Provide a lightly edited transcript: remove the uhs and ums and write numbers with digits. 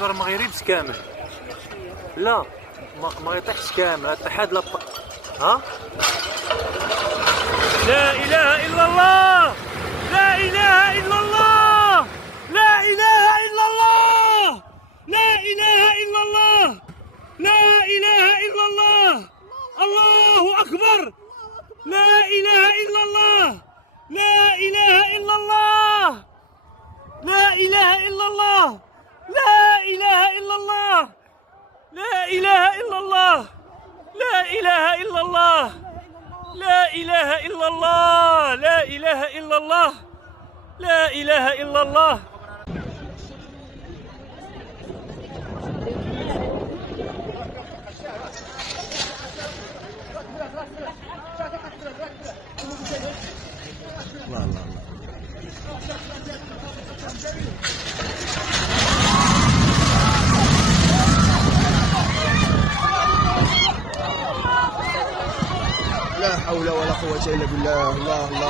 دابا راه ما غيريبش كامل. لا ما غيطيحش كامل، غيطيح هاد ها. لا اله الا الله، لا اله الا الله، لا اله الا الله، لا اله الا الله، لا اله الا الله، الله اكبر، لا اله الا الله، لا اله الا الله، لا اله الا الله، لا اله الا الله، لا اله الا الله، لا اله الا الله، لا اله الا الله، لا اله الا الله، لا اله الا الله. الله الله لا حول ولا قوة إلا بالله. الله الله.